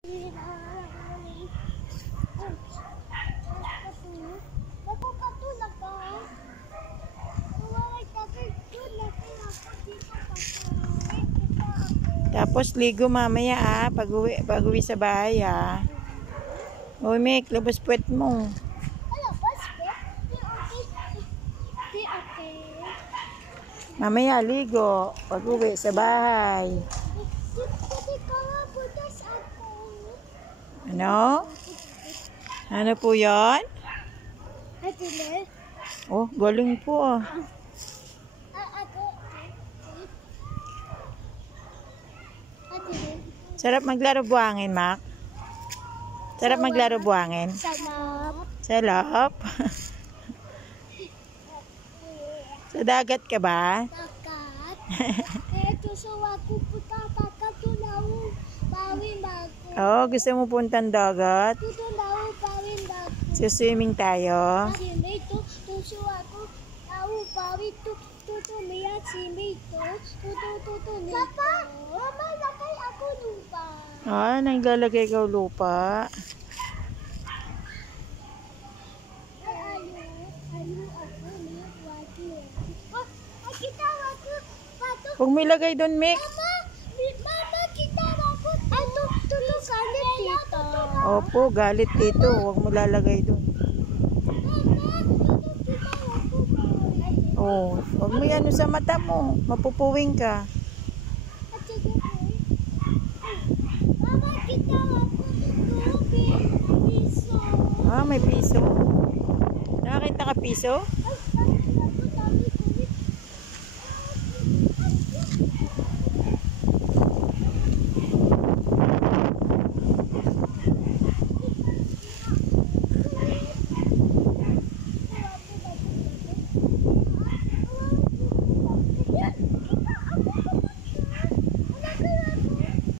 Tapos ligo mamaya pag-uwi sa bahay Uy, Mick, labas puwet mo. Mamaya ligo pag-uwi sa bahay. Ano? Ano po yan? Oh, galing po Sarap maglaro buhangin, Mac. Sarap maglaro buhangin. Sarap. Sa dagat ka ba? Oh, gusto mo puntang dagat? Swimming tayo. Papa, mama, lakay ako lupa. Naglalagay ka lupa. Huwag mo ilagay doon, Mick. Mama, kita ako. Galit dito. Opo, galit dito. Huwag mo lalagay doon. Oh, huwag mo yan sa mata mo. Mapupuwing ka. Mama, kita ako. Piso. May piso. Nakakita ka piso?